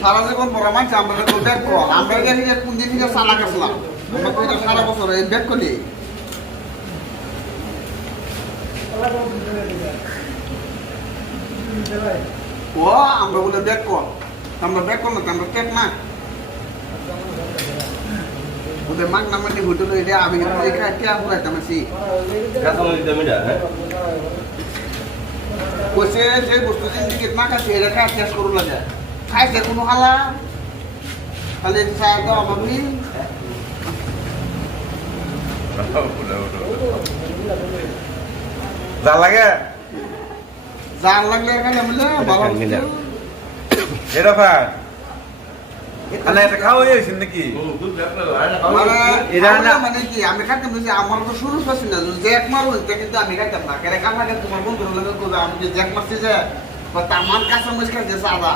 সারা জীবন বড় মানুষ আমরা তো ব্যাগ কর আমরা জানি যে কোন দিন থেকে চালাক আসলাম আমরা তো এটা সারা বছর এই ব্যাগ করি ও আমরা বলে ব্যাগ কর আমরা ব্যাগ করলাম আমরা টেক না ওদের মাগ নামাটি হোটেল এটা আমি এখানে টিয়া পুরাইতাম আছি কইছে যে বস্তু জিনিস না খাচ্ছে এটা খায় শেষ করু লাগে খাইছে কোনো হালা খালি চা দাও আমি যা লাগে জাল লাগলে এখানে বলে ভালো এটা ভাই মানে এটা খাওয়া হয়েছে নাকি মানে কি আমি খাইতাম যে আমার তো শুরু করছি না যে এক মার হইতে কিন্তু আমি খাইতাম না কেন কামাকে তোমার বন্ধুর লাগে আমি যে এক মারছি যে আমার কাঁচা মরিচ খাইছে সাদা